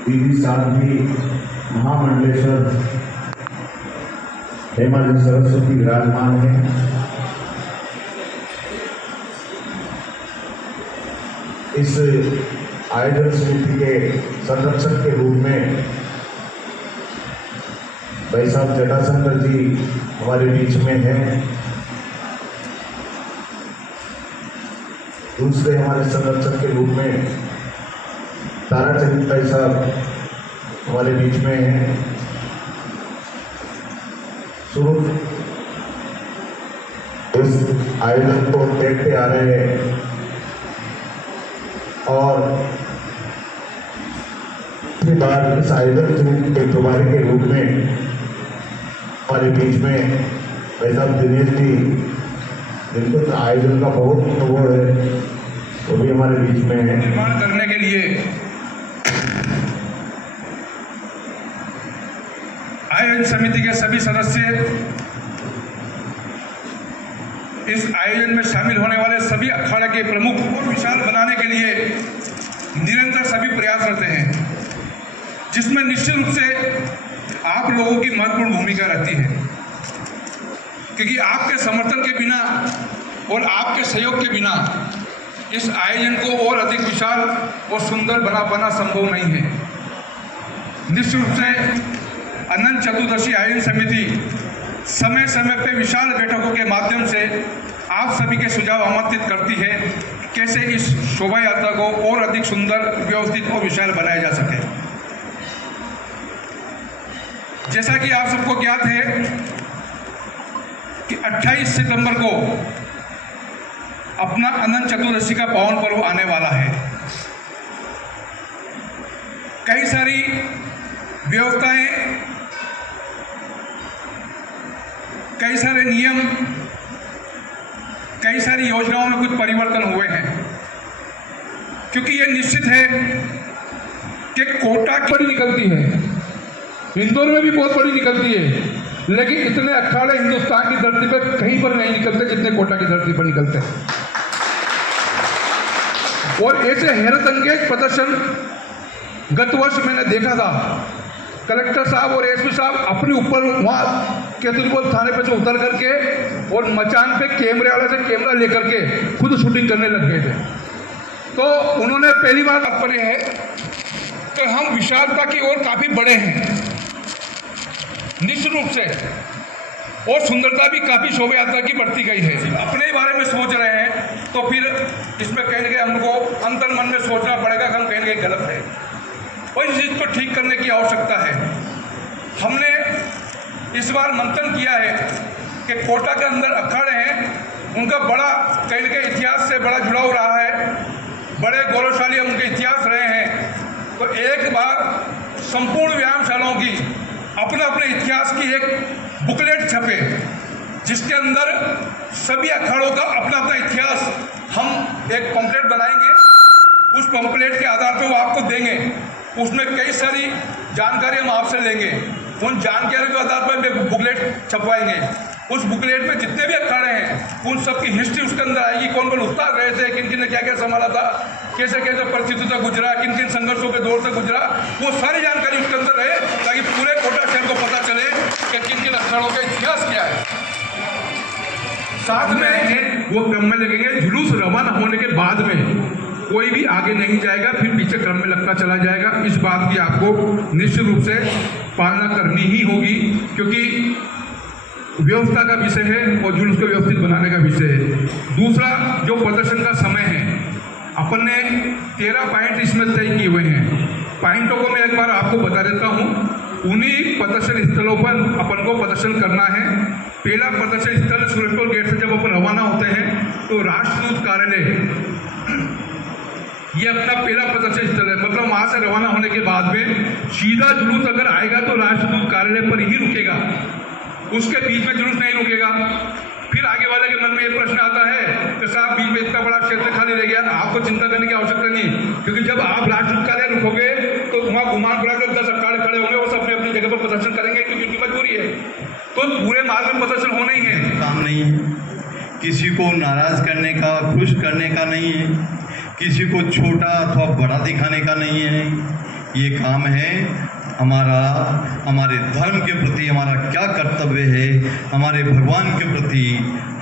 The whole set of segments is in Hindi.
दीदी साध्वी महामंडलेश्वर हेमाली सरस्वती विराजमान है। इस आयोजन समिति के संरक्षक के रूप में भाई साहब जटाशंकर जी हमारे बीच में हैं। दूसरे हमारे संरक्षक के रूप में ताराचंद भाई साहब हमारे बीच में हैं। शुरू इस आयोजन को देखते आ रहे हैं और इसके बाद इस आयोजन समिति के प्रभारी के रूप में हमारे बीच में भाई साहब दिनेश जी, जिनको तो आयोजन का बहुत अनुभव है, वो भी हमारे बीच में है। निर्माण करने के लिए आयोजन समिति के सभी सदस्य, इस आयोजन में शामिल होने वाले सभी अखाड़े के प्रमुख को विशाल बनाने के लिए निरंतर सभी प्रयास करते हैं, जिसमें निश्चित रूप से आप लोगों की महत्वपूर्ण भूमिका रहती है, क्योंकि आपके समर्थन के बिना और आपके सहयोग के बिना इस आयोजन को और अधिक विशाल और सुंदर बना पाना संभव नहीं है। निश्चित रूप से अनंत चतुर्दशी आयोजन समिति समय समय पर विशाल बैठकों के माध्यम से आप सभी के सुझाव आमंत्रित करती है, कैसे इस शोभा यात्रा को और अधिक सुंदर, व्यवस्थित और विशाल बनाया जा सके। जैसा कि आप सबको ज्ञात है कि 28 सितंबर को अपना अनंत चतुर्दशी का पावन पर्व आने वाला है। कई सारी व्यवस्थाएं, कई सारे नियम, कई सारी योजनाओं में कुछ परिवर्तन हुए हैं, क्योंकि ये निश्चित है कि कोटा बड़ी निकलती है, इंदौर में भी बहुत बड़ी निकलती है, लेकिन इतने अखाड़े हिंदुस्तान की धरती पर कहीं पर नहीं निकलते जितने कोटा की धरती पर निकलते हैं। और ऐसे हैरत अंगेज प्रदर्शन गत वर्ष मैंने देखा था। कलेक्टर साहब और एसपी साहब अपने ऊपर वहाँ केतुलपुर थाने पे से उतर करके और मचान पे कैमरे वाले से कैमरा लेकर के खुद शूटिंग करने लग गए थे। तो उन्होंने पहली बार अपने है कि हम विशालता की ओर काफ़ी बड़े हैं निश्चित रूप से, और सुंदरता भी काफ़ी शोभा यात्रा की बढ़ती गई है। अपने बारे में सोच रहे हैं तो फिर इसमें कहीं ना कहीं हमको अंतर मन में सोचना पड़ेगा कि हम कहीं ना कहीं गलत है, और इस चीज़ को ठीक करने की आवश्यकता है। हमने इस बार मंथन किया है कि कोटा के अंदर अखाड़े हैं, उनका बड़ा कहीं ना कहीं इतिहास से बड़ा जुड़ाव रहा है, बड़े गौरवशाली उनके इतिहास रहे हैं। तो एक बार संपूर्ण व्यायामशालाओं की अपने अपने इतिहास की एक बुकलेट छपे, जिसके अंदर सभी अखाड़ों का अपना अपना इतिहास हम एक पंपलेट बनाएंगे। उस पंपलेट के आधार पर वो आपको देंगे, उसमें कई सारी जानकारी हम आपसे लेंगे, उन जानकारी के आधार पर बुकलेट छपवाएंगे। उस बुकलेट में जितने भी अखाड़े हैं उन सब की हिस्ट्री उसके अंदर आएगी, कौन कौन उस्ताद रहे थे, किन किन ने क्या क्या संभाला था, कैसे कैसे परिस्थितियों से गुजरा, किन किन संघर्षों के दौर से गुजरा, वो सारी जानकारी उसके अंदर रहे, ताकि पूरे कोटा शहर को पता चले कि किन किन अखाड़ों का इतिहास क्या है। साथ में वो क्रम में लगेंगे, जुलूस रवाना होने के बाद में कोई भी आगे नहीं जाएगा, फिर पीछे क्रम में लगता चला जाएगा। इस बात की आपको निश्चित रूप से पालना करनी ही होगी, क्योंकि व्यवस्था का विषय है और जुलूस को व्यवस्थित बनाने का विषय है। दूसरा, जो प्रदर्शन का समय है, अपन ने 13 पॉइंट इसमें तय किए हुए हैं। पॉइंटों को मैं एक बार आपको बता देता हूँ। उन्हीं प्रदर्शन स्थलों पर अपन को प्रदर्शन करना है। पहला प्रदर्शन स्थल सूरजपुर गेट से जब अपन रवाना होते हैं तो राष्ट्रदूत कार्यालय ये अपना पहला प्रदर्शन स्थल है। मतलब वहाँ से रवाना होने के बाद में सीधा जुलूस अगर आएगा तो राष्ट्रदूत कार्यालय पर ही रुकेगा, उसके बीच में जुलूस नहीं रुकेगा। फिर आगे वाले के मन में ये प्रश्न आता है कि साहब बीच में इतना बड़ा क्षेत्र खाली रह गया। आपको चिंता करने की आवश्यकता नहीं, क्योंकि जब आप राष्ट्रदूत कार्यालय रुकोगे तो वहाँ घुमान फिरा 10 अखाड़े खड़े होंगे, वो सब अपनी अपनी जगह पर प्रदर्शन करेंगे, क्योंकि उनकी मजबूरी है। तो पूरे मार्ग में प्रदर्शन होना ही है, काम नहीं है। किसी को नाराज करने का, खुश करने का नहीं है, किसी को छोटा अथवा बड़ा दिखाने का नहीं है। ये काम है हमारा, हमारे धर्म के प्रति हमारा क्या कर्तव्य है, हमारे भगवान के प्रति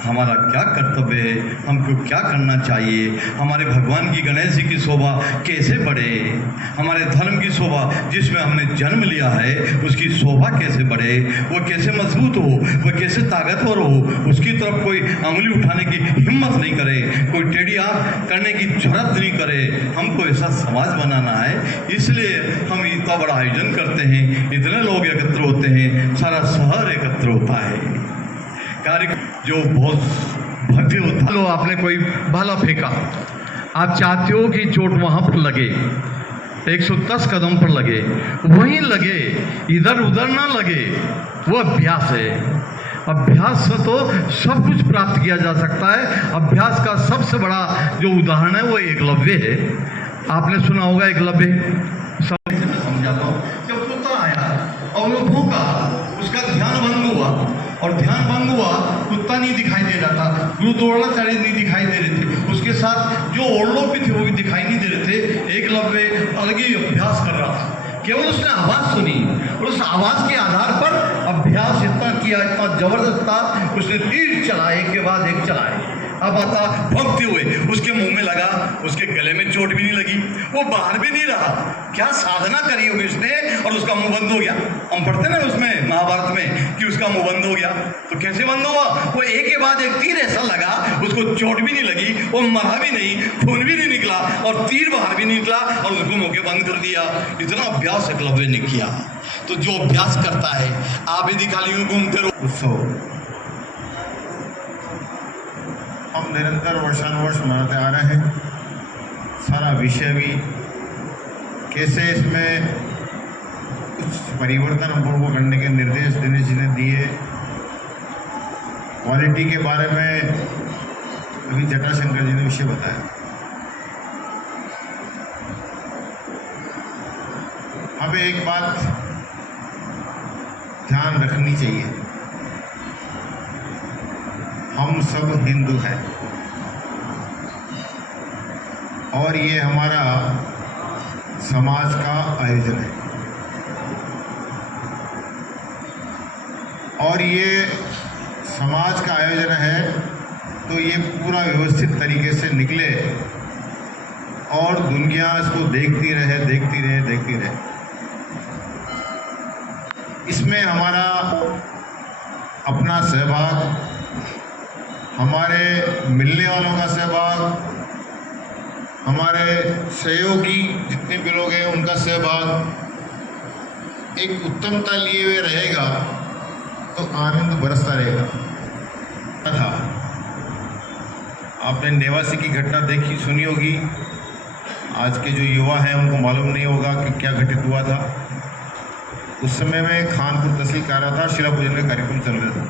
हमारा क्या कर्तव्य है, हमको क्या करना चाहिए, हमारे भगवान की गणेश जी की शोभा कैसे बढ़े, हमारे धर्म की शोभा जिसमें हमने जन्म लिया है उसकी शोभा कैसे बढ़े, वो कैसे मजबूत हो, वो कैसे ताकतवर हो, उसकी तरफ कोई उंगली उठाने की हिम्मत नहीं करे, कोई टेढ़ी आंख करने की जरूरत नहीं करे। हमको ऐसा समाज बनाना है, इसलिए हम इतना बड़ा आयोजन करते हैं, इतने लोग एकत्र होते हैं, सारा शहर एकत्र होता है। कार्य जो बहुत भव्य होता है। लो आपने कोई भाला फेंका, आप चाहते हो कि चोट वहां पर लगे, 110 कदम पर लगे, वहीं लगे, इधर उधर ना लगे, वो अभ्यास है। अभ्यास से तो सब कुछ प्राप्त किया जा सकता है। अभ्यास का सबसे बड़ा जो उदाहरण है वो एकलव्य है। आपने सुना होगा एकलव्य। समझाता हूँ, जब कुत्ता आया और वो भूखा, उसका ध्यान भंग हुआ, और ध्यान भंग हुआ, कुत्ता नहीं दिखाई दे रहा था, गुरु द्रोणाचार्य नहीं दिखाई दे रहे थे, उसके साथ जो और लोग भी थे वो भी दिखाई नहीं दे रहे थे। एकलव्य अलग ही अभ्यास कर रहा था, केवल उसने आवाज सुनी और उस आवाज के आधार पर अभ्यास इतना किया, इतना जबरदस्त था, उसने तीर चलाए एक के बाद एक चलाए। अब आता भक्ति हुए, उसके मुंह में लगा, उसके गले में चोट भी नहीं लगी, वो बाहर भी नहीं रहा। क्या साधना करी होगी उसने, और उसका मुंह बंद हो गया। हम पढ़ते ना उसमें महाभारत में कि उसका मुंह बंद हो गया, तो कैसे बंद हुआ? वो एक के बाद एक तीर ऐसा लगा, उसको चोट भी नहीं लगी, वो मरा भी नहीं, खून भी नहीं निकला, और तीर बाहर भी नहीं निकला, और उसको मुंह के बंद कर दिया। इतना अभ्यास एकलव्य ने किया। तो जो अभ्यास करता है, आप भी दिखालियों घूमते रहो। उत्सव हम निरंतर वर्षानुवर्ष मनाते आ रहे हैं। सारा विषय भी कैसे इसमें कुछ परिवर्तन हम लोगों को करने के निर्देश दिनेश जी ने दिए। क्वालिटी के बारे में अभी जटाशंकर जी ने विषय बताया। हमें एक बात ध्यान रखनी चाहिए, हम सब हिंदू हैं और ये हमारा समाज का आयोजन है, और ये समाज का आयोजन है तो ये पूरा व्यवस्थित तरीके से निकले और दुनिया इसको देखती रहे। इसमें हमारा अपना सहभाग, हमारे मिलने वालों का सहभाग, हमारे सहयोगी जितने भी लोग हैं उनका सहभाग एक उत्तमता लिए हुए रहेगा तो आनंद बरसता रहेगा। था आपने नेवासी की घटना देखी सुनी होगी, आज के जो युवा हैं उनको मालूम नहीं होगा कि क्या घटित हुआ था। उस समय में खानपुर तहसील कार्य था, शिला पूजन का कार्यक्रम चल रहा था,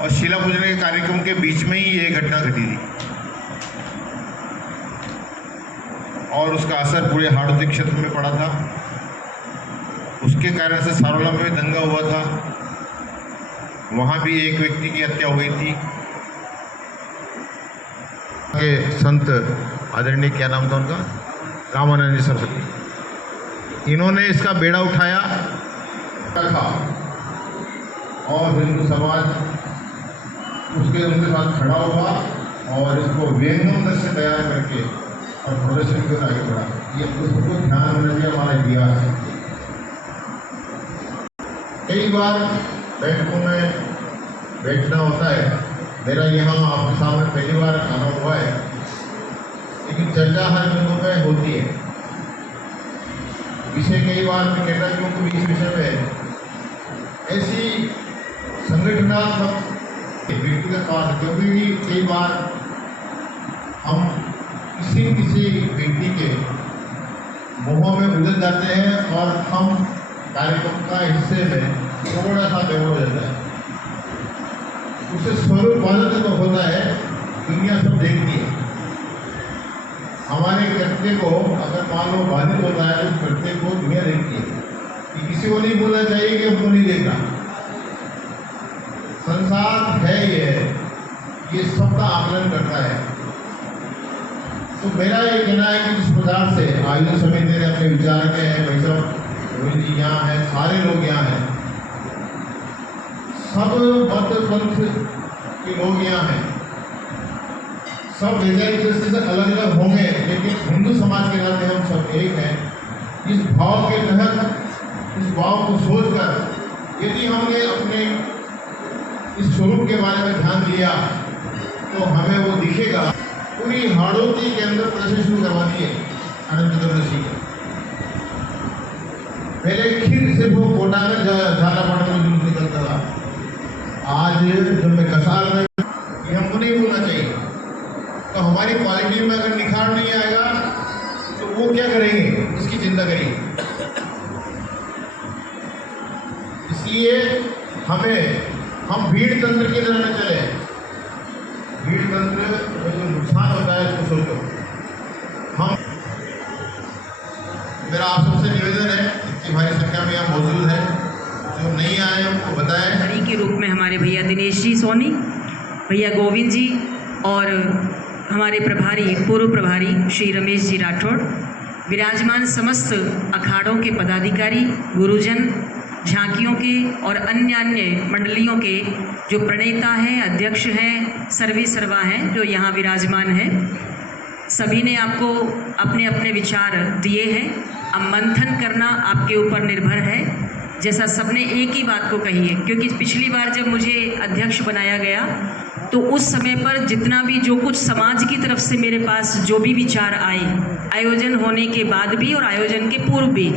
और शिला पूजन के कार्यक्रम के बीच में ही ये घटना घटी थी, और उसका असर पूरे हाड़ौती क्षेत्र में पड़ा था। उसके कारण से सारोला में भी दंगा हुआ था, वहाँ भी एक व्यक्ति की हत्या हुई थी। संत आदरणीय क्या नाम था उनका, रामानंद सरस्वती, इन्होंने इसका बेड़ा उठाया था और हिंदू समाज उनके साथ खड़ा हुआ और इसको व्यंगम दृश्य तैयार करके और प्रदर्शन के आगे बढ़ा। ये उसको ध्यान होना चाहिए, हमारा इतिहास है। कई बार बैठकों में बैठना होता है, मेरा यहाँ आपके सामने पहली बार आना हुआ है, लेकिन चर्चा हर बिंदु में होती है। विषय कई बार मैं कहता हूँ कि इस विषय में ऐसी संगठनात्मक व्यक्तिगत बात, क्योंकि कई बार हम किसी व्यक्ति के मुँहों में उलझ जाते हैं और हम कार्यक्रम का हिस्से में थोड़ा सा बेहोश हो जाता है। उससे स्वरूप बाधित तो होता है, दुनिया सब देखती है। हमारे कृत्य को अगर मान लो बाधित होता है तो उस कृत्य को दुनिया देखती है कि किसी को नहीं बोलना चाहिए कि हमको नहीं देखा। संसार है ये सबका आकलन करता है। तो मेरा ये कहना है कि जिस प्रकार से आयोजन समिति ने अपने विचार के हैं, भाई साहब रोहित जी यहाँ हैं, सारे लोग यहाँ हैं, सब मत पंथ के लोग यहाँ हैं, सब वैचारिक दृष्टि से अलग अलग होंगे, लेकिन हिंदू समाज के नाते हम सब एक हैं। इस भाव के तहत, इस भाव को सोचकर यदि हमने अपने इस स्वरूप के बारे में ध्यान दिया तो हमें वो दिखेगा। पूरी हाड़ौती के अंदर प्रदर्शन शुरू करवा दिए आनंद चतुर्दशी के। पहले खीर सिर्फ वो कोटा में झालावाड़ में जुलूस निकलता था। आज जब मैं कसार में, ये हमको नहीं बोलना चाहिए। तो हमारी क्वालिटी में अगर निखार नहीं आएगा तो वो क्या करेंगे, उसकी चिंता करेंगे। इसलिए हम भीड़ तंत्र की तरह न चले। भीड़ तंत्र में जो नुकसान होता है उसको सोचो। मेरा आप सबसे निवेदन है, इतनी भारी संख्या में यहाँ मौजूद है, जो नहीं आए उनको बताएं। हरी के रूप में हमारे भैया दिनेश जी सोनी, भैया गोविंद जी और हमारे प्रभारी, पूर्व प्रभारी श्री रमेश जी राठौड़, विराजमान समस्त अखाड़ों के पदाधिकारी, गुरुजन, झांकियों के और अन्य मंडलियों के जो प्रणेता हैं, अध्यक्ष हैं, सर्वे सर्वा हैं जो यहाँ विराजमान हैं, सभी ने आपको अपने अपने विचार दिए हैं। अब मंथन करना आपके ऊपर निर्भर है। जैसा सबने एक ही बात को कही है, क्योंकि पिछली बार जब मुझे अध्यक्ष बनाया गया तो उस समय पर जितना भी जो कुछ समाज की तरफ से मेरे पास जो भी विचार आए, आयोजन होने के बाद भी और आयोजन के पूर्व भी,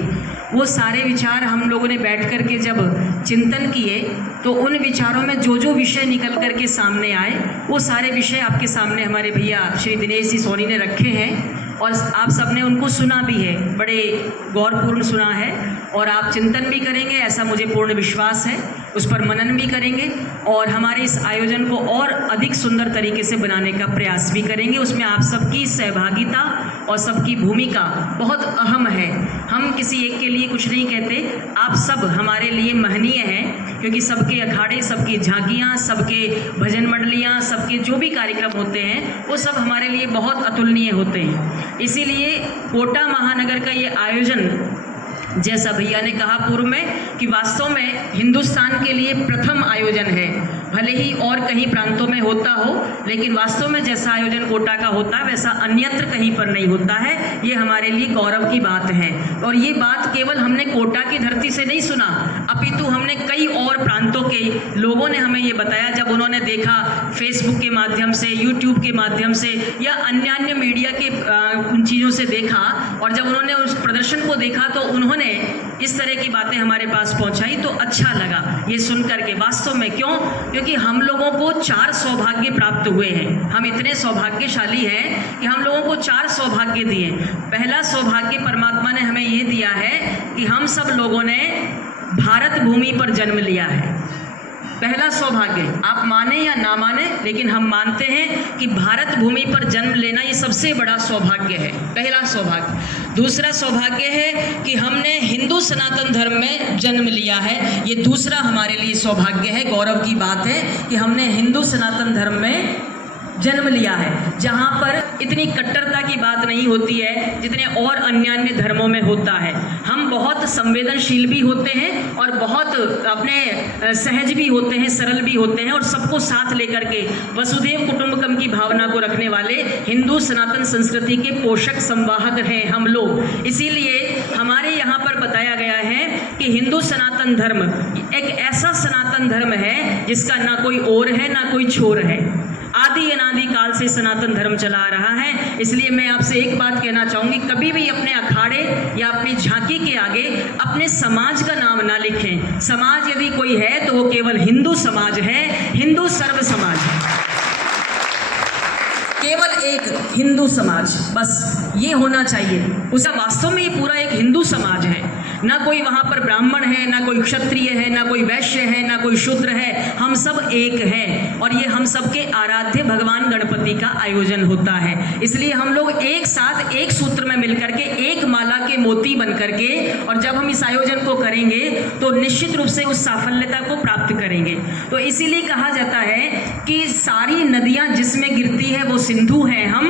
वो सारे विचार हम लोगों ने बैठ कर के जब चिंतन किए तो उन विचारों में जो जो विषय निकल कर के सामने आए वो सारे विषय आपके सामने हमारे भैया श्री दिनेश जी सोनी ने रखे हैं और आप सबने उनको सुना भी है, बड़े गौरपूर्ण सुना है और आप चिंतन भी करेंगे, ऐसा मुझे पूर्ण विश्वास है। उस पर मनन भी करेंगे और हमारे इस आयोजन को और अधिक सुंदर तरीके से बनाने का प्रयास भी करेंगे। उसमें आप सबकी सहभागिता और सबकी भूमिका बहुत अहम है। हम किसी एक के लिए कुछ नहीं कहते, आप सब हमारे लिए महनीय हैं, क्योंकि सबके अखाड़े, सबकी झांकियाँ, सबके भजन मंडलियाँ, सबके जो भी कार्यक्रम होते हैं वो सब हमारे लिए बहुत अतुलनीय होते हैं। इसीलिए कोटा महानगर का ये आयोजन, जैसा भैया ने कहा पूर्व में, कि वास्तव में हिंदुस्तान के लिए प्रथम आयोजन है। भले ही और कहीं प्रांतों में होता हो, लेकिन वास्तव में जैसा आयोजन कोटा का होता है वैसा अन्यत्र कहीं पर नहीं होता है। ये हमारे लिए गौरव की बात है और ये बात केवल हमने कोटा की धरती से नहीं सुना, अपितु हमने कई और प्रांतों के लोगों ने हमें ये बताया जब उन्होंने देखा फेसबुक के माध्यम से, यूट्यूब के माध्यम से या अन्य मीडिया के उन चीज़ों से देखा, और जब उन्होंने उस प्रदर्शन को देखा तो उन्होंने इस तरह की बातें हमारे पास पहुंचाई तो अच्छा लगा ये सुन करके। वास्तव में क्यों? क्योंकि हम लोगों को 4 सौभाग्य प्राप्त हुए हैं। हम इतने सौभाग्यशाली हैं कि हम लोगों को 4 सौभाग्य दिए। पहला सौभाग्य परमात्मा ने हमें ये दिया है कि हम सब लोगों ने भारत भूमि पर जन्म लिया है। पहला सौभाग्य, आप माने या ना माने, लेकिन हम मानते हैं कि भारत भूमि पर जन्म लेना ये सबसे बड़ा सौभाग्य है, पहला सौभाग्य। दूसरा सौभाग्य है कि हमने हिंदू सनातन धर्म में जन्म लिया है, ये दूसरा हमारे लिए सौभाग्य है, गौरव की बात है कि हमने हिंदू सनातन धर्म में जन्म लिया है, जहाँ पर इतनी कट्टरता की बात नहीं होती है जितने और अन्य धर्मों में होता है। हम बहुत संवेदनशील भी होते हैं और बहुत अपने सहज भी होते हैं, सरल भी होते हैं और सबको साथ लेकर के वसुधैव कुटुंबकम की भावना को रखने वाले हिंदू सनातन संस्कृति के पोषक संवाहक हैं हम लोग। इसीलिए हमारे यहाँ पर बताया गया है कि हिंदू सनातन धर्म एक ऐसा सनातन धर्म है जिसका ना कोई ओर है ना कोई छोर है। आदि अनादि काल से सनातन धर्म चला आ रहा है। इसलिए मैं आपसे एक बात कहना चाहूँगी, कभी भी अपने अखाड़े या अपनी झांकी के आगे अपने समाज का नाम ना लिखें। समाज यदि कोई है तो वो केवल हिंदू समाज है, हिंदू सर्व समाज है, केवल एक हिंदू समाज, बस ये होना चाहिए। उसका वास्तव में ये पूरा एक हिंदू समाज है, ना कोई वहाँ पर ब्राह्मण है, ना कोई क्षत्रिय है, ना कोई वैश्य है, ना कोई शूद्र है, हम सब एक हैं और ये हम सबके आराध्य भगवान गणपति का आयोजन होता है। इसलिए हम लोग एक साथ एक सूत्र में मिलकर के एक माला के मोती बन करके, और जब हम इस आयोजन को करेंगे तो निश्चित रूप से उस साफल्यता को प्राप्त करेंगे। तो इसीलिए कहा जाता है कि सारी नदियाँ जिसमें गिरती है वो सिंधु हैं हम,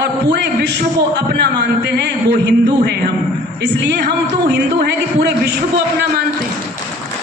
और पूरे विश्व को अपना मानते हैं वो हिंदू हैं हम। इसलिए हम तो हिंदू हैं कि पूरे विश्व को अपना मानते हैं।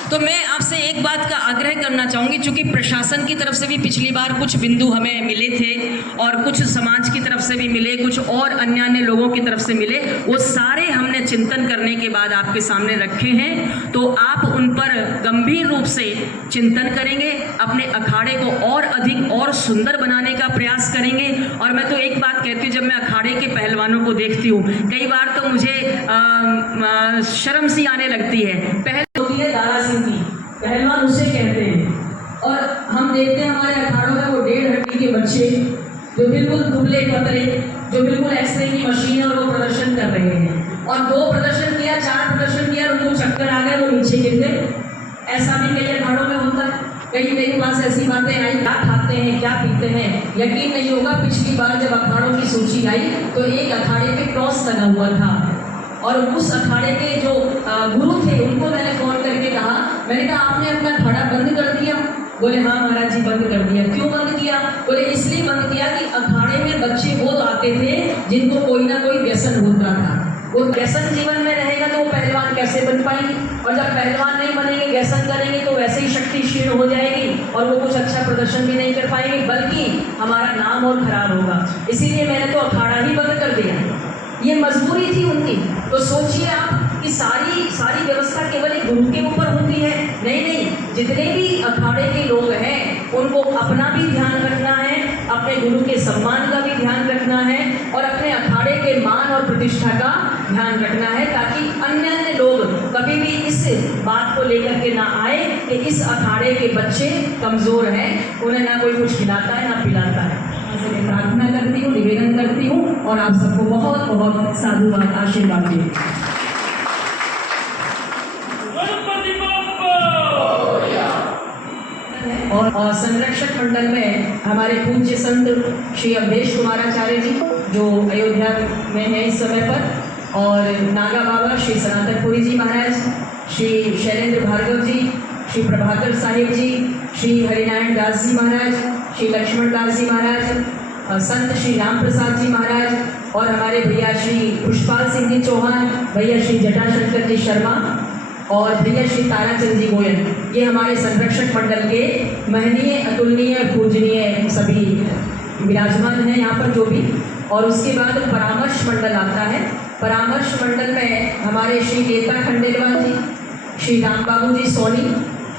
तो मैं आपसे एक बात का आग्रह करना चाहूँगी, चूँकि प्रशासन की तरफ से भी पिछली बार कुछ बिंदु हमें मिले थे और कुछ समाज की तरफ से भी मिले, कुछ और अन्य अन्य लोगों की तरफ से मिले, वो सारे हमने चिंतन करने के बाद आपके सामने रखे हैं। तो आप उन पर गंभीर रूप से चिंतन करेंगे, अपने अखाड़े को और अधिक और सुंदर बनाने का प्रयास करेंगे। और मैं तो एक बात कहती हूँ, जब मैं अखाड़े के पहलवानों को देखती हूँ, कई बार तो मुझे शर्म सी आने लगती है। पहले होती है दारा सिंह की, पहलवान उसे कहते हैं, और हम देखते हैं हमारे अखाड़ों में वो 1.5 हड्डी के बच्चे जो बिल्कुल दुबले पतले, जो बिल्कुल एक्सरे की मशीन है, और वो प्रदर्शन कर रहे हैं। और 2 प्रदर्शन किया, 4 प्रदर्शन किया, उनको चक्कर आ गए, वो नीचे गिर गए। ऐसा भी कई अखाड़ों में होता है। कई मेरे पास ऐसी बातें आई, क्या खाते हैं क्या पीते हैं, यकीन नहीं होगा, पिछली बार जब अखाड़ों की सूची आई तो एक अखाड़े पे क्रॉस लगा हुआ था, और उस अखाड़े के जो गुरु थे उनको मैंने फोन करके कहा, मैंने कहा आपने अपना अखाड़ा बंद कर दिया? बोले हाँ महाराज जी बंद कर दिया। क्यों बंद किया? बोले इसलिए बंद किया कि अखाड़े में बच्चे वो आते थे जिनको कोई ना कोई व्यसन होता था। वो व्यसन जीवन में रहेगा तो वो पहलवान कैसे बन पाएंगे, और जब पहलवान नहीं बनेंगे, व्यसन करेंगे, तो वैसे ही शक्ति क्षीण हो जाएगी और वो कुछ अच्छा प्रदर्शन भी नहीं कर पाएंगे, बल्कि हमारा नाम और खराब होगा। इसीलिए मैंने तो अखाड़ा ही बंद कर दिया। ये मजबूरी थी उनकी। तो सोचिए आप कि सारी व्यवस्था केवल एक गुरु के ऊपर होती है? नहीं, जितने भी अखाड़े के लोग हैं उनको अपना भी ध्यान रखना है, अपने गुरु के सम्मान का भी ध्यान रखना है, और अपने अखाड़े के मान और प्रतिष्ठा का ध्यान रखना है, ताकि अन्य लोग कभी भी इस बात को लेकर के ना आए कि इस अखाड़े के बच्चे कमज़ोर हैं, उन्हें ना कोई कुछ खिलाता है ना पिलाता है। ऐसे मैं प्रार्थना करती हूँ, निवेदन करती हूँ, और आप सबको बहुत बहुत साधुवाद, आशीर्वाद दी। और संरक्षक मंडल में हमारे पूज्य संत श्री अवधेश कुमाराचार्य जी जो अयोध्या में है इस समय पर, और नागा बाबा श्री सनातनपुरी जी महाराज, श्री शैलेंद्र भार्गव जी, श्री प्रभाकर साहिब जी, श्री हरिनारायण दास जी महाराज, श्री लक्ष्मण दास जी महाराज, संत श्री राम प्रसाद जी महाराज, और हमारे भैया श्री पुष्पाल सिंह जी चौहान, भैया श्री जटाशंकर जी शर्मा, और भैया श्री ताराचंद जी गोयल, ये हमारे संरक्षक मंडल के महनीय, अतुलनीय, पूजनीय सभी विराजमान हैं यहाँ पर जो भी। और उसके बाद परामर्श मंडल आता है। परामर्श मंडल में हमारे श्री नेता खंडेलवाल जी, श्री राम बाबू जी सोनी,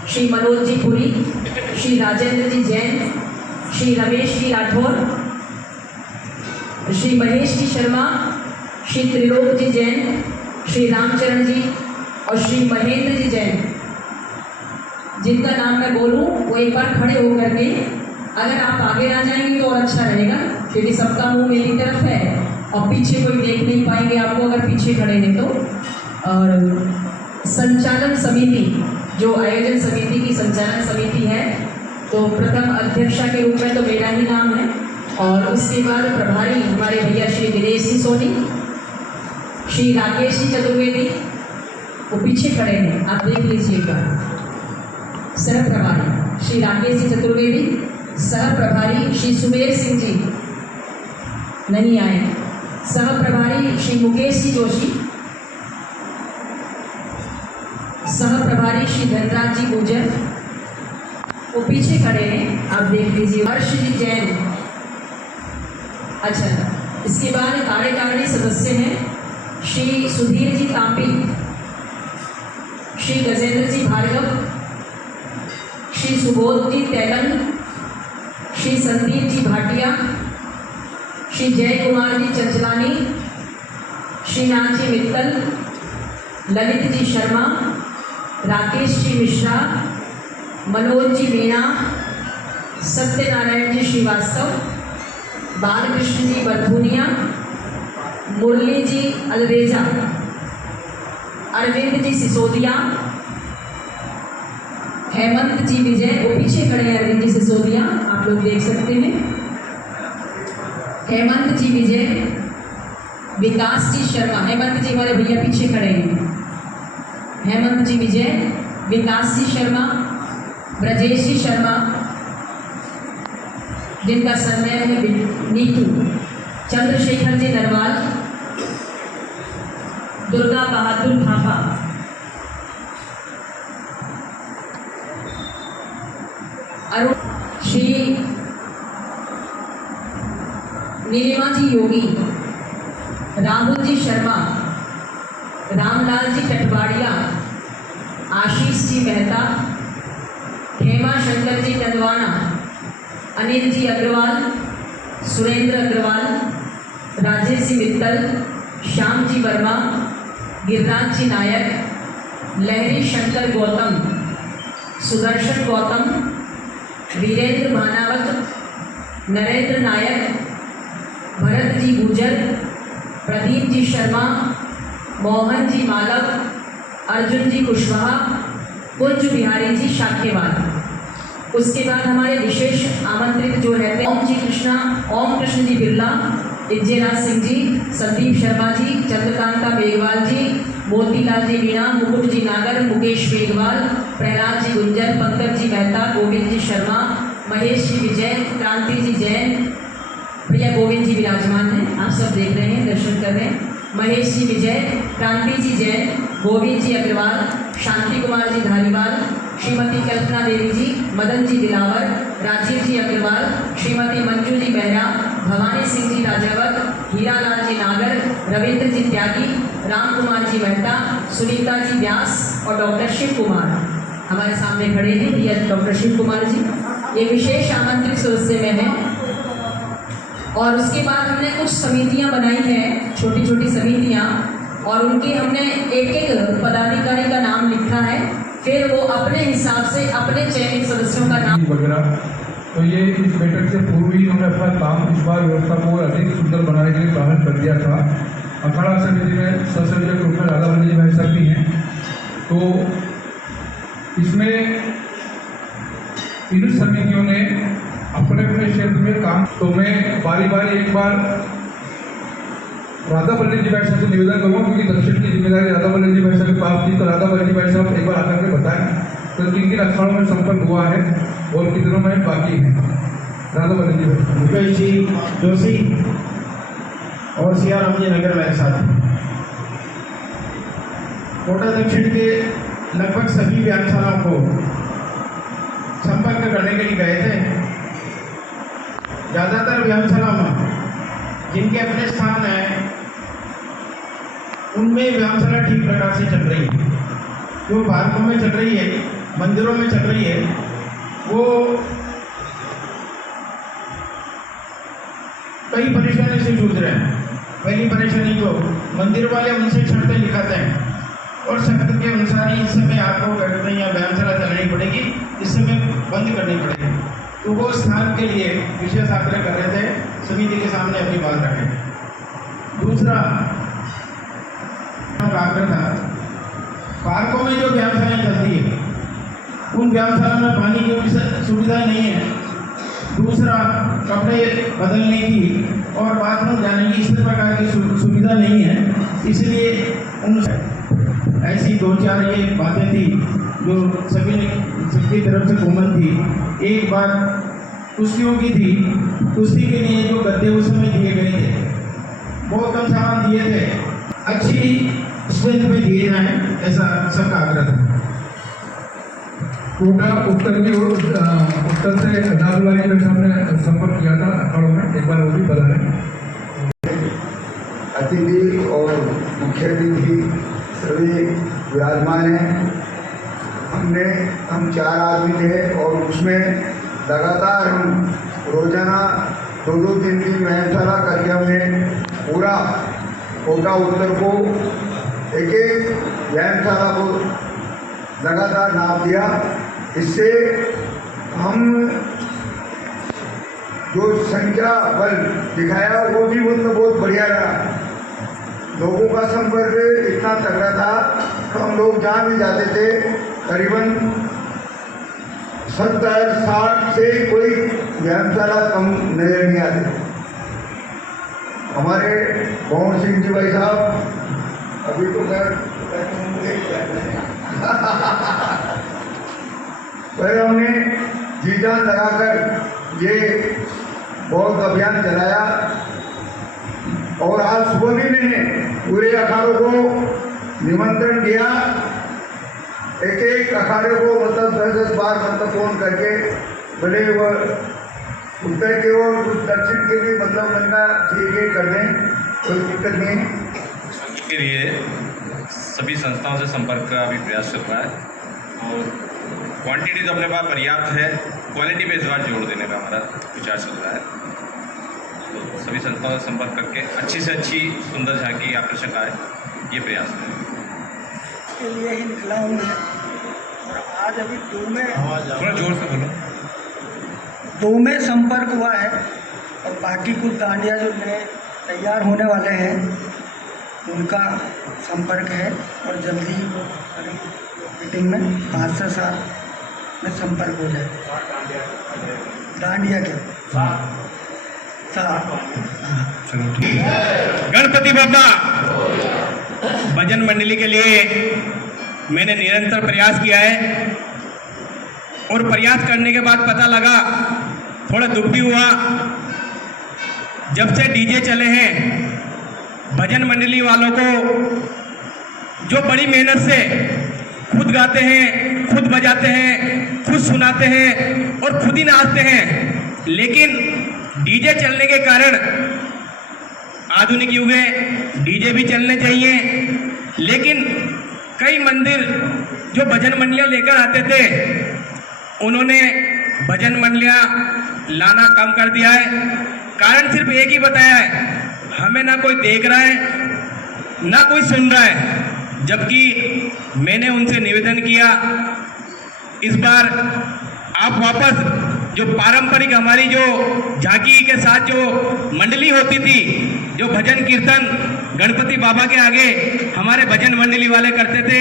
श्री मनोज जी पुरी, श्री राजेंद्र जी जैन, श्री रमेश जी राठौर, श्री महेश जी शर्मा, श्री त्रिलोक जी जैन, श्री रामचरण जी और श्री महेंद्र जी जैन, जिनका नाम मैं बोलूं वो एक बार खड़े होकर के, अगर आप आगे आ जाएंगे तो और अच्छा रहेगा, क्योंकि सबका मुंह मेरी तरफ है और पीछे कोई देख नहीं पाएंगे आपको अगर पीछे खड़े हैं तो। और संचालन समिति, जो आयोजन समिति की संचालन समिति है, तो प्रथम अध्यक्षा के रूप में तो मेरा ही नाम है, और उसके बाद प्रभारी हमारे भैया श्री दिनेश जी सोनी, श्री राकेश जी चतुर्वेदी, वो पीछे खड़े हैं, आप देख लीजिएगा। सह प्रभारी श्री राकेश जी चतुर्वेदी, सह प्रभारी श्री सुमेर सिंह जी नहीं आए, सह प्रभारी श्री मुकेश जी जोशी, सह प्रभारी श्री धनराज जी गुजर, वो पीछे खड़े हैं, आप देख लीजिए। हर्ष जी जैन। अच्छा, इसके बाद कार्यकारिणी सदस्य हैं श्री सुधीर जी तांपी, श्री गजेंद्र जी भार्गव, श्री सुबोध जी तैलंग, श्री संदीप जी भाटिया, श्री जय कुमार जी चंचलानी, श्री नाथ जी मित्तल, ललित जी शर्मा, राकेश जी मिश्रा, मनोज जी मीणा, सत्यनारायण जी श्रीवास्तव, बालकृष्ण जी बरधुनिया, मुरली जी अलरेजा, अरविंद जी सिसोदिया, हेमंत जी विजय, वो पीछे खड़े हैं अरविंद जी सिसोदिया, आप लोग देख सकते हैं। हेमंत जी विजय, विकास जी शर्मा, हेमंत जी हमारे भैया पीछे खड़े हैं। हेमंत जी विजय, विकास जी शर्मा, ब्रजेश जी शर्मा, जिनका सरनेम है चंद्रशेखर जी नरवाल, दुर्गा बहादुर थापा, अरुण श्री नीलिमा जी योगी, राहुल जी शर्मा, रामलाल जी कटवाड़िया, आशीष जी मेहता, हेमा शंकर जी टंडवाना, अनिल जी अग्रवाल, सुरेंद्र अग्रवाल, राजेश जी मित्तल, श्याम जी वर्मा, गिरिराज जी नायक, लहरी शंकर गौतम, सुदर्शन गौतम, वीरेंद्र भानावत, नरेंद्र नायक, भरत जी गुजर, प्रदीप जी शर्मा, मोहन जी मालव, अर्जुन जी कुशवाहा, कुंज बिहारी जी शाक्यवाल। उसके बाद हमारे विशेष आमंत्रित जो रहते हैं ओम कृष्ण जी बिरला, इज्जेराज सिंह जी, संदीप शर्मा जी, चंद्रकांता बेगवाल जी, मोतीलाल जी मीणा, मुकुट जी नागर, मुकेश बेगवाल, प्रहलाद जी गुंजर, पंकज जी मेहता, गोविंद जी शर्मा, महेश जी विजय, क्रांति जी जैन, भैया गोविंद जी विराजमान हैं, आप सब देख रहे हैं, दर्शन कर रहे हैं। महेश जी विजय, क्रांति जी जैन, गोविंद जी अग्रवाल, शांति कुमार जी धारीवाल, श्रीमती कल्पना देवी जी, मदन जी दिलावर, राजीव जी अग्रवाल, श्रीमती मंजू जी बेहरा, भवानी सिंह जी राजावत, हीरालाल जी नागर, रविंद्र जी त्यागी, राम कुमार जी मेहता, सुनीता जी व्यास और डॉक्टर शिव कुमार हमारे सामने खड़े हैं। भैया डॉक्टर शिव कुमार जी ये विशेष आमंत्रित सदस्य में हैं। और उसके बाद हमने कुछ समितियां बनाई हैं, छोटी छोटी समितियां, और उनकी हमने एक एक पदाधिकारी का नाम लिखा है, फिर वो अपने हिसाब से अपने चयनित सदस्यों का नाम वगैरह। तो ये इस बैठक से पूर्व ही उन्होंने अपना काम इस बार व्यवस्था को और अधिक सुंदर बनाने के लिए प्रारंभ कर दिया था। अखाड़ा समिति में ससंयोजक रूप में राधा वल्लभ जी भाई साहब भी हैं। तो इसमें इन समितियों ने अपने अपने क्षेत्र में काम, तो मैं बारी बारी एक बार राधा वल्लभ जी भाई साहब से निवेदन करूँगा, क्योंकि दक्षिण की जिम्मेदारी राधा वल्लभ जी भाई साहब के पास थी। तो राधा वल्लभ जी भाई साहब एक बार आकर के बताएं तो किन किन अखाड़ों में संपर्क हुआ है और कितनों में बाकी है। राधा वल्लभ जी भाई। मुकेश जी जोशी और सियाराम जी नगर मेरे साथ। कोटा दक्षिण के लगभग सभी व्यायामशालाओं को संपर्क करने के लिए गए थे। ज़्यादातर व्यायामशालाओं में जिनके अपने स्थान हैं उनमें व्यायामशाला ठीक प्रकार से चल रही है। जो पार्कों में चल रही है, मंदिरों में चल रही है, वो कई परेशानी से जूझ रहे हैं। पहली परेशानी तो मंदिर वाले उनसे शर्तें लिखाते हैं और शर्त के अनुसार ही इस समय आपको करनी या व्यायामशाला चलानी पड़ेगी, इस समय बंद करनी पड़ेगी। तो वो स्थान के लिए विशेष आग्रह कर रहे थे, समिति के सामने अपनी बात रखें। दूसरा आग्रह था, पार्कों में जो व्यायामशालाएं चलती है उन व्यायामशाला में पानी की सुविधा नहीं है। दूसरा, कपड़े बदलने की और बाथरूम जाने की इस प्रकार की सुविधा नहीं है। इसलिए उन ऐसी दो चार ये बातें थी जो सबकी तरफ से कॉमन थी। एक बात कुश्तियों की थी, कुश्ती के लिए जो गद्दे उस समय दिए गए थे बहुत कम सामान दिए थे, अच्छी स्ट्रेंथ में दिए जाएँ, ऐसा सबका आग्रह था। कोटा उत्तर की ओर उत्तर से नागुलारी में हमने संपर्क किया था अखाड़ों में, एक बार वो भी बता रहे। अतिथि और मुख्य अतिथि सभी विराजमान हैं। हम 4 आदमी थे और उसमें लगातार हम रोजाना 2-2 दिन की व्यायामशाला करके हमने पूरा कोटा उत्तर को एक व्यायामशाला को लगातार नाप दिया। इससे हम जो संख्या बल दिखाया वो भी बहुत बढ़िया रहा। लोगों का संपर्क इतना तगड़ा था तो हम लोग जहाँ भी जाते थे करीबन 70-60 से कोई व्यायामशाला कम नजर नहीं आते। हमारे पवन सिंह जी भाई साहब अभी तो पर हमने जी जान लगाकर ये बहुत अभियान चलाया और आज सोनी ने पूरे अखाड़ों को निमंत्रण दिया। एक एक अखाड़े को मतलब 10-10 बार मतलब फोन करके भले वह उत्तर के और दक्षिण के भी मतलब बनना चाहिए कर दें, कोई दिक्कत नहीं। के लिए सभी संस्थाओं से संपर्क का अभी प्रयास चल रहा है और क्वांटिटी तो अपने पास पर्याप्त है, क्वालिटी पे इस बार जोड़ देने का हमारा विचार चल रहा है। तो सभी संस्थाओं से संपर्क करके अच्छी से अच्छी सुंदर झांकी आकर्षक आए, ये प्रयास है। के लिए ही निकला हूँ मैं। और आज अभी थोड़ा जोर से बोलो। दो में संपर्क हुआ है और बाकी कुछ डांडिया जो नए तैयार होने वाले हैं उनका संपर्क है और जल्दी मीटिंग में 5 से 7 में संपर्क हो जाए। डांडिया के 7 चलो ठीक है। गणपति बाबा भजन मंडली के लिए मैंने निरंतर प्रयास किया है और प्रयास करने के बाद पता लगा, थोड़ा दुख भी हुआ, जब से डीजे चले हैं भजन मंडली वालों को जो बड़ी मेहनत से खुद गाते हैं, खुद बजाते हैं, खुद सुनाते हैं और खुद ही नाचते हैं, लेकिन डीजे चलने के कारण आधुनिक युग है, डीजे भी चलने चाहिए, लेकिन कई मंदिर जो भजन मंडलियाँ लेकर आते थे उन्होंने भजन मंडलियाँ लाना कम कर दिया है। कारण सिर्फ एक ही बताया है, हमें ना कोई देख रहा है ना कोई सुन रहा है। जबकि मैंने उनसे निवेदन किया, इस बार आप वापस जो पारंपरिक हमारी जो झांकी के साथ जो मंडली होती थी, जो भजन कीर्तन गणपति बाबा के आगे हमारे भजन मंडली वाले करते थे,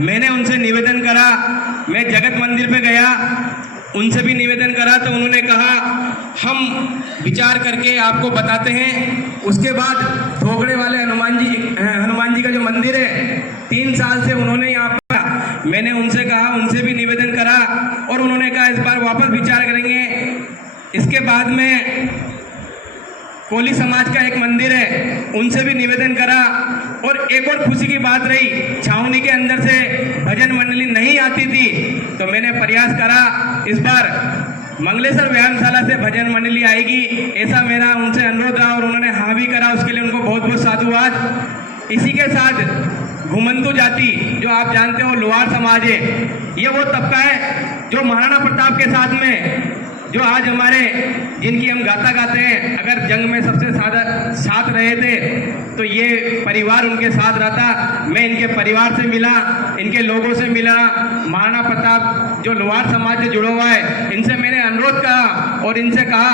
मैंने उनसे निवेदन करा। मैं जगत मंदिर पे गया, उनसे भी निवेदन करा तो उन्होंने कहा हम विचार करके आपको बताते हैं। उसके बाद धोगड़े वाले हनुमान जी का जो मंदिर है, 3 साल से उन्होंने यहाँ पर, मैंने उनसे कहा, उनसे भी निवेदन करा और उन्होंने कहा इस बार वापस विचार करेंगे। इसके बाद में कोली समाज का एक मंदिर है, उनसे भी निवेदन करा। और एक और खुशी की बात रही, छावनी के अंदर से भजन मंडली नहीं आती थी तो मैंने प्रयास करा, इस बार मंगलेश्वर व्यायामशाला से भजन मंडली आएगी, ऐसा मेरा उनसे अनुरोध रहा और उन्होंने हाँ भी करा। उसके लिए उनको बहुत बहुत साधुवाद। इसी के साथ घुमंतु जाति जो आप जानते हो लोहार समाज है, ये वो तबका है जो महाराणा प्रताप के साथ में, जो आज हमारे जिनकी हम गाथा गाते हैं, अगर जंग में सबसे साथ रहे थे तो ये परिवार उनके साथ रहता। मैं इनके परिवार से मिला, इनके लोगों से मिला, महाराणा प्रताप जो लोहार समाज से जुड़ा हुआ है, इनसे मैंने अनुरोध करा और इनसे कहा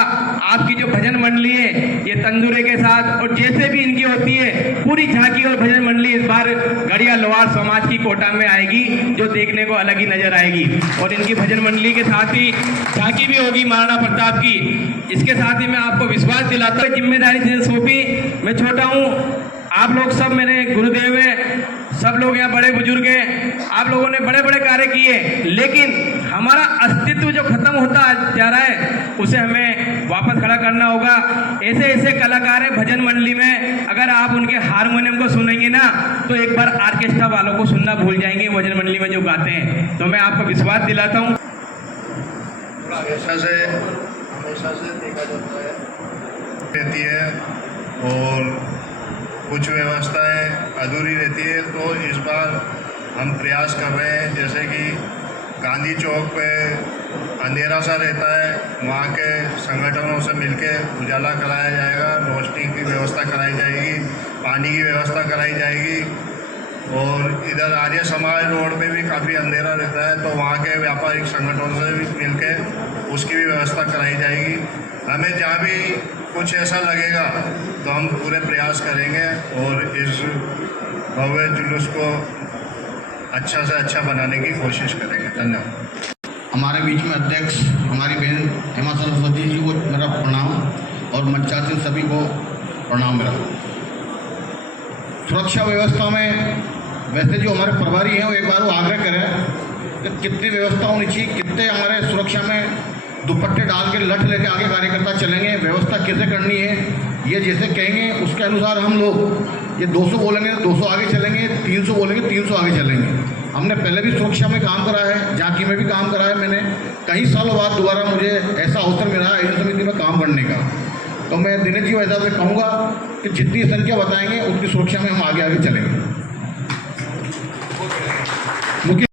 आपकी जो भजन मंडली है ये तंदूरे के साथ और जैसे भी इनकी होती है पूरी झांकी और भजन मंडली इस बार गढ़िया लोहार समाज की कोटा में आएगी, जो देखने को अलग ही नजर आएगी। और इनकी भजन मंडली के साथ ही झांकी भी होगी महाराणा प्रताप की। इसके साथ ही मैं आपको विश्वास दिलाता हूँ, जिम्मेदारी जिसे सौंपी, मैं छोटा हूँ, आप लोग सब मेरे गुरुदेव हैं, सब लोग यहाँ बड़े बुजुर्ग हैं, आप लोगों ने बड़े बड़े कार्य किए, लेकिन हमारा अस्तित्व जो खत्म होता जा रहा है उसे हमें वापस खड़ा करना होगा। ऐसे ऐसे कलाकार हैं भजन मंडली में, अगर आप उनके हारमोनियम को सुनेंगे ना तो एक बार आर्केस्ट्रा वालों को सुनना भूल जाएंगे भजन मंडली में जो गाते हैं। तो मैं आपको विश्वास दिलाता हूँ। हमेशा से देखा जाता है रहती है और कुछ व्यवस्थाएं अधूरी रहती है, तो इस बार हम प्रयास कर रहे हैं, जैसे कि गांधी चौक पे अंधेरा सा रहता है, वहाँ के संगठनों से मिलकर उजाला कराया जाएगा, रोशनी की व्यवस्था कराई जाएगी, पानी की व्यवस्था कराई जाएगी। और इधर आर्य समाज रोड पे भी काफ़ी अंधेरा रहता है, तो वहाँ के व्यापारिक संगठनों से भी मिलकर उसकी भी व्यवस्था कराई जाएगी। हमें जहाँ भी कुछ ऐसा लगेगा तो हम पूरे प्रयास करेंगे और इस भव्य जुलूस को अच्छा से अच्छा बनाने की कोशिश करेंगे। धन्यवाद। हमारे बीच में अध्यक्ष हमारी बहन हेमा सरस्वती जी को मेरा प्रणाम और मंचासीन सभी को प्रणाम मेरा। सुरक्षा व्यवस्था में वैसे जो हमारे प्रभारी हैं वो एक बार वो आग्रह करें कि कितनी व्यवस्था होनी चाहिए, कितने हमारे सुरक्षा में दुपट्टे डाल के लठ लेके आगे कार्यकर्ता चलेंगे, व्यवस्था कैसे करनी है, ये जैसे कहेंगे उसके अनुसार हम लोग ये 200 बोलेंगे 200 आगे चलेंगे, 300 बोलेंगे 300 आगे चलेंगे। हमने पहले भी सुरक्षा में काम करा है, झांकी में भी काम करा है मैंने। कई सालों बाद दोबारा मुझे ऐसा अवसर मिला है आयोजन समिति में काम करने का। तो मैं दिनेश जी वैसा से कहूँगा कि जितनी संख्या बताएंगे उतनी सुरक्षा में हम आगे आगे चलेंगे।